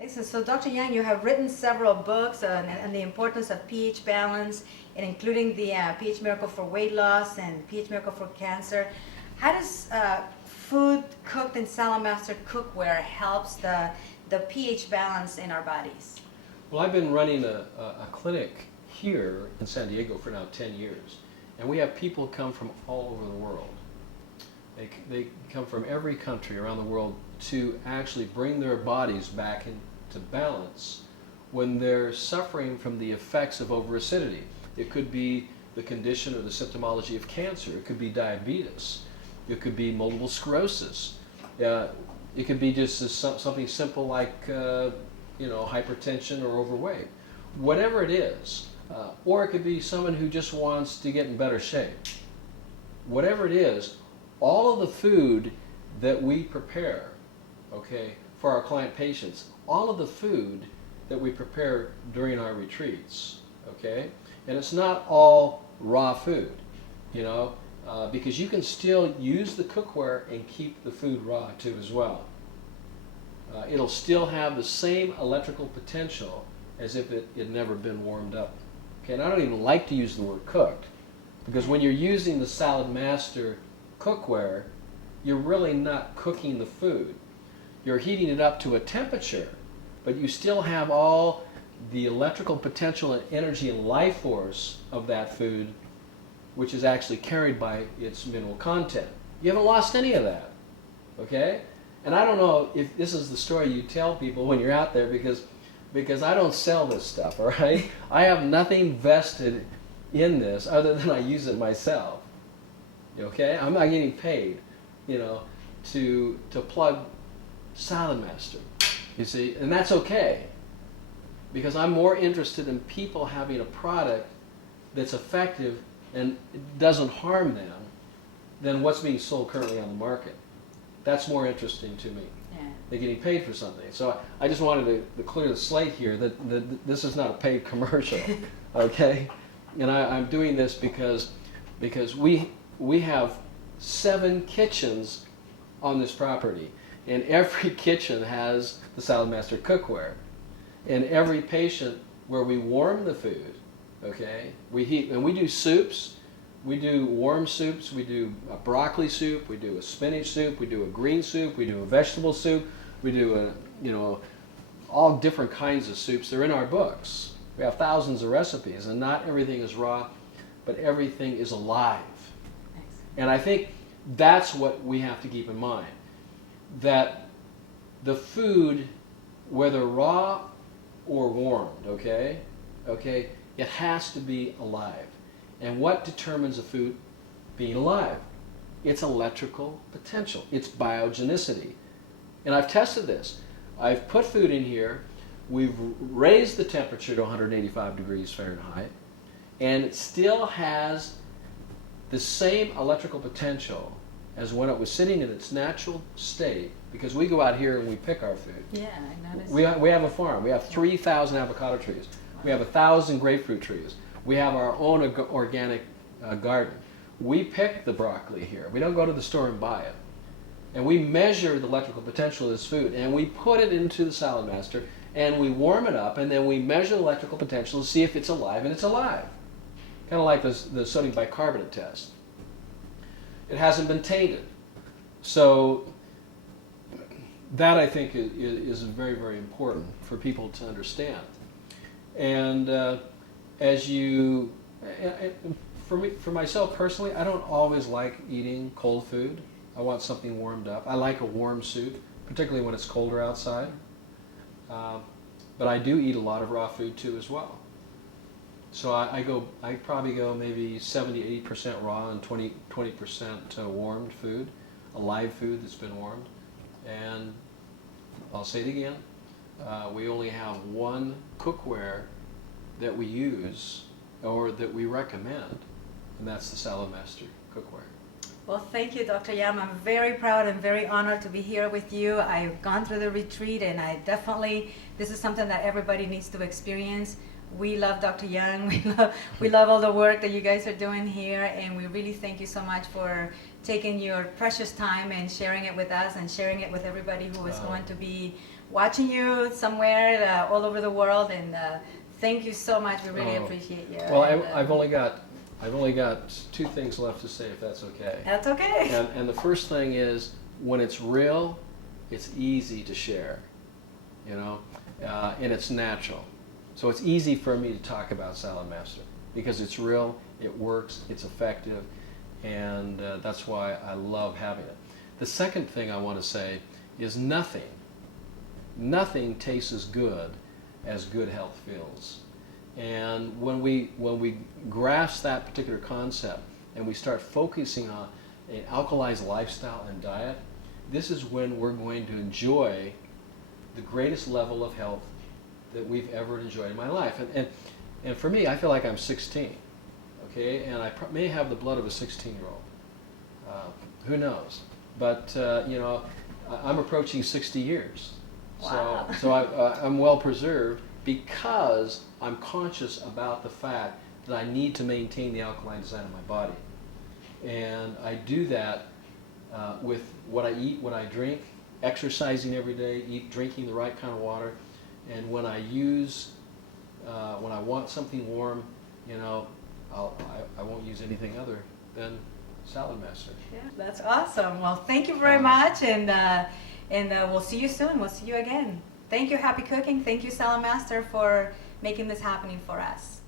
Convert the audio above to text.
Excellent. So, Dr. Yang, you have written several books on the importance of pH balance, and including the pH Miracle for weight loss and pH Miracle for cancer. How does food cooked in Saladmaster cookware helps the pH balance in our bodies? Well, I've been running a clinic here in San Diego for now 10 years, and we have people come from all over the world. They come from every country around the world to actually bring their bodies back into balance when they're suffering from the effects of overacidity. It could be the condition or the symptomology of cancer. It could be diabetes. It could be multiple sclerosis. It could be just something simple like hypertension or overweight. Whatever it is, or it could be someone who just wants to get in better shape. Whatever it is, all of the food that we prepare, okay, for our client patients, all of the food that we prepare during our retreats, okay, and it's not all raw food, because you can still use the cookware and keep the food raw too as well. It'll still have the same electrical potential as if it had never been warmed up. Okay, and I don't even like to use the word cooked, because when you're using the Saladmaster cookware, you're really not cooking the food. You're heating it up to a temperature, but you still have all the electrical potential and energy and life force of that food, which is actually carried by its mineral content. You haven't lost any of that, okay? And I don't know if this is the story you tell people when you're out there, because I don't sell this stuff, all right? I have nothing vested in this other than I use it myself. Okay, I'm not getting paid, to plug Saladmaster, you see, and that's okay, because I'm more interested in people having a product that's effective and doesn't harm them than what's being sold currently on the market. That's more interesting to me. Yeah. They're getting paid for something. So I just wanted to clear the slate here that this is not a paid commercial, okay? And I'm doing this because we have 7 kitchens on this property, and every kitchen has the Saladmaster cookware. And every patient where we warm the food, okay, we heat, and we do soups, we do warm soups, we do a broccoli soup, we do a spinach soup, we do a green soup, we do a vegetable soup, we do all different kinds of soups. They're in our books. We have thousands of recipes, and not everything is raw, but everything is alive. And I think that's what we have to keep in mind, that the food, whether raw or warmed, okay, it has to be alive. And what determines a food being alive? It's electrical potential. It's biogenicity. And I've tested this. I've put food in here. We've raised the temperature to 185 degrees Fahrenheit, and it still has the same electrical potential as when it was sitting in its natural state, because we go out here and we pick our food. Yeah, I noticed. We have a farm. We have 3,000 avocado trees. We have 1,000 grapefruit trees. We have our own organic garden. We pick the broccoli here. We don't go to the store and buy it. And we measure the electrical potential of this food, and we put it into the Saladmaster, and we warm it up, and then we measure the electrical potential to see if it's alive, and it's alive. Kind of like the sodium bicarbonate test. It hasn't been tainted. So that, I think, is very, very important for people to understand. And for myself personally, I don't always like eating cold food. I want something warmed up. I like a warm soup, particularly when it's colder outside. But I do eat a lot of raw food too as well. So I probably go maybe 70-80% raw and 20% warmed food, a live food that's been warmed. And I'll say it again, we only have one cookware that we use or that we recommend, and that's the Saladmaster cookware. Well, thank you, Dr. Yam. I'm very proud and very honored to be here with you. I've gone through the retreat, and this is something that everybody needs to experience. We love Dr. Young. We love all the work that you guys are doing here, and we really thank you so much for taking your precious time and sharing it with us and sharing it with everybody who is going to be watching you somewhere all over the world. And thank you so much. We really appreciate you. Well, I've only got two things left to say, if that's okay. That's okay. And the first thing is, when it's real, it's easy to share, you know, and it's natural. So it's easy for me to talk about Saladmaster because it's real, it works, it's effective, and that's why I love having it. The second thing I want to say is nothing tastes as good as good health feels. And when we grasp that particular concept and we start focusing on an alkalized lifestyle and diet, this is when we're going to enjoy the greatest level of health that we've ever enjoyed in my life. And for me, I feel like I'm 16, okay? And I may have the blood of a 16-year-old. Who knows? But, you know, I'm approaching 60 years. Wow. So I'm well preserved because I'm conscious about the fact that I need to maintain the alkaline design of my body. And I do that with what I eat, what I drink, exercising every day, drinking the right kind of water, and when I want something warm, you know, I won't use anything other than Saladmaster. Yeah, that's awesome. Well, thank you very much, and we'll see you soon. We'll see you again. Thank you, Happy Cooking. Thank you, Saladmaster, for making this happening for us.